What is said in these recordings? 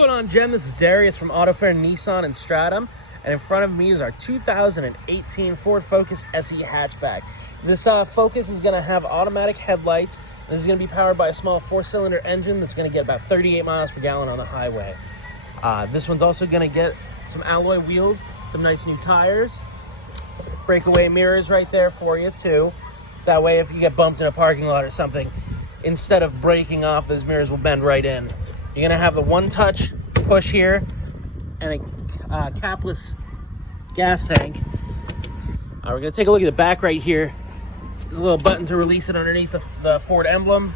going on, Jen? This is Darius from AutoFair Nissan and Stratum, and in front of me is our 2018 Ford Focus SE hatchback. This Focus is going to have automatic headlights. This is going to be powered by a small 4-cylinder engine that's going to get about 38 miles per gallon on the highway. This one's also going to get some alloy wheels, some nice new tires, breakaway mirrors right there for you too. That way if you get bumped in a parking lot or something, instead of breaking off, those mirrors will bend right in. You're going to have the one-touch push here and a capless gas tank. We're going to take a look at the back right here. There's a little button to release it underneath the Ford emblem.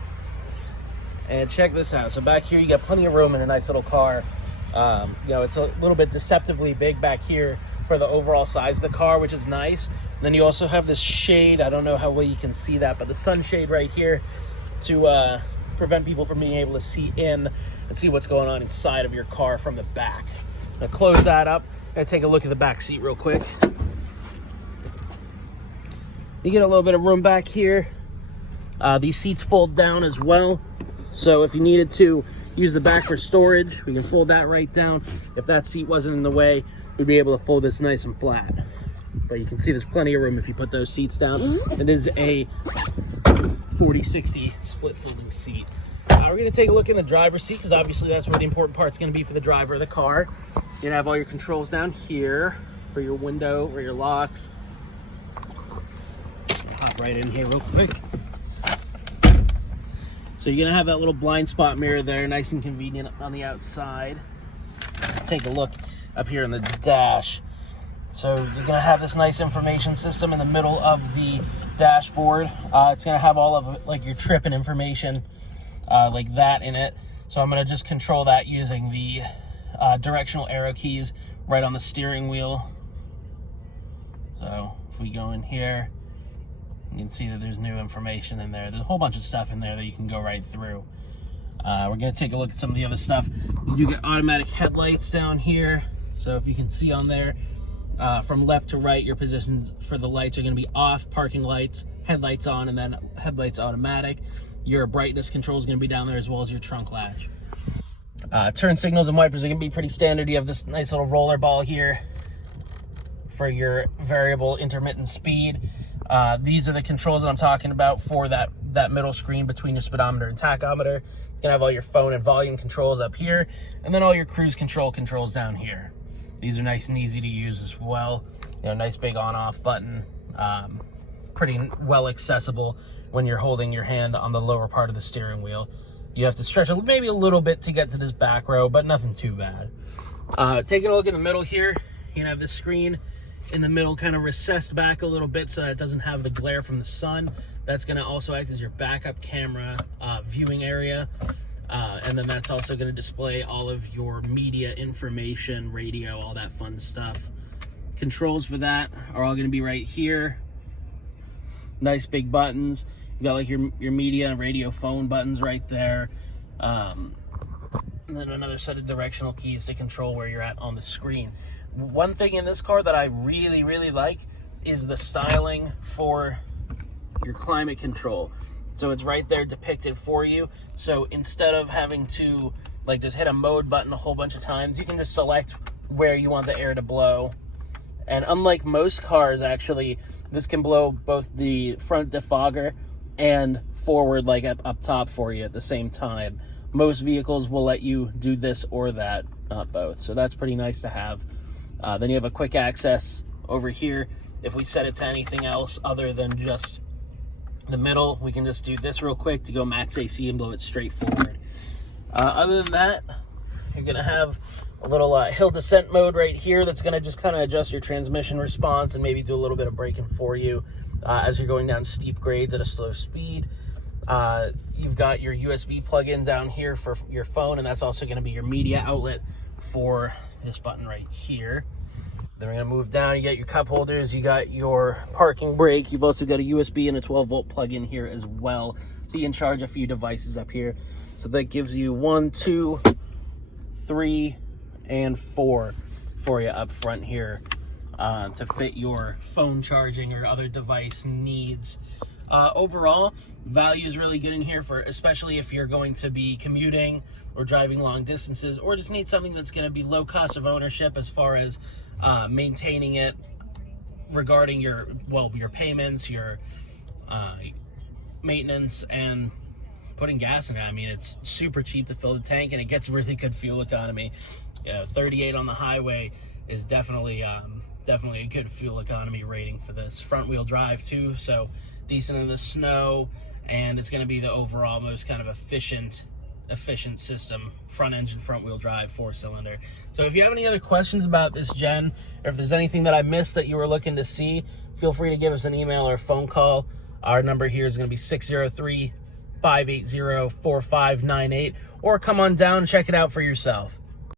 And check this out. So back here you got plenty of room in a nice little car. It's a little bit deceptively big back here for the overall size of the car, which is nice. And then you also have this shade. I don't know how well you can see that, but the sunshade right here to prevent people from being able to see in and see what's going on inside of your car from the back. Now close that up. I'm gonna take a look at the back seat real quick. You get a little bit of room back here. These seats fold down as well. So if you needed to use the back for storage, we can fold that right down. If that seat wasn't in the way, we'd be able to fold this nice and flat. But you can see there's plenty of room if you put those seats down. It is a 40-60 split folding seat. We're going to take a look in the driver's seat because obviously that's where the important part's going to be for the driver of the car. You're going to have all your controls down here for your window or your locks. Hop right in here real quick. So you're going to have that little blind spot mirror there, nice and convenient on the outside. Take a look up here in the dash. So you're going to have this nice information system in the middle of the dashboard. It's going to have all of like your trip and information like that in it. So I'm going to just control that using the directional arrow keys right on the steering wheel. So if we go in here, you can see that there's new information in there. There's a whole bunch of stuff in there that you can go right through. We're going to take a look at some of the other stuff. You do get automatic headlights down here. So if you can see on there, from left to right, your positions for the lights are going to be off, parking lights, headlights on, and then headlights automatic. Your brightness control is going to be down there as well as your trunk latch. Turn signals and wipers are going to be pretty standard. You have this nice little roller ball here for your variable intermittent speed. These are the controls that I'm talking about for that middle screen between your speedometer and tachometer. You can have all your phone and volume controls up here, and then all your cruise control controls down here. These are nice and easy to use as well. Nice big on-off button. Pretty well accessible when you're holding your hand on the lower part of the steering wheel. You have to stretch it maybe a little bit to get to this back row, but nothing too bad. Taking a look in the middle here, you can have this screen in the middle kind of recessed back a little bit so that it doesn't have the glare from the sun. That's going to also act as your backup camera viewing area. And then that's also going to display all of your media information, radio, all that fun stuff. Controls for that are all going to be right here. Nice big buttons. You got like your media and radio phone buttons right there. And then another set of directional keys to control where you're at on the screen. One thing in this car that I really, really like is the styling for your climate control. So it's right there depicted for you. So instead of having to like just hit a mode button a whole bunch of times, you can just select where you want the air to blow. And unlike most cars, actually, this can blow both the front defogger and forward like up top for you at the same time. Most vehicles will let you do this or that, not both. So that's pretty nice to have. Then you have a quick access over here. If we set it to anything else other than just the middle, we can just do this real quick to go max AC and blow it straight forward. Other than that, you're going to have a little hill descent mode right here that's going to just kind of adjust your transmission response and maybe do a little bit of braking for you as you're going down steep grades at a slow speed. You've got your USB plug-in down here for your phone, and that's also going to be your media outlet for this button right here. Then we're going to move down. You got your cup holders, you got your parking brake, you've also got a USB and a 12-volt plug-in here as well, so you can charge a few devices up here. So that gives you 1, 2, 3, and 4 for you up front here to fit your phone charging or other device needs. Overall, value is really good in here, for especially if you're going to be commuting or driving long distances, or just need something that's going to be low cost of ownership as far as maintaining it, regarding your payments, your maintenance, and putting gas in it. I mean, it's super cheap to fill the tank, and it gets really good fuel economy. 38 on the highway is definitely a good fuel economy rating for this. Front wheel drive too, so decent in the snow, and it's going to be the overall most kind of efficient system, front engine, front wheel drive, 4-cylinder. So if you have any other questions about this Jenn, or if there's anything that I missed that you were looking to see, feel free to give us an email or a phone call. Our number here is going to be 603-580-4598, or come on down and check it out for yourself.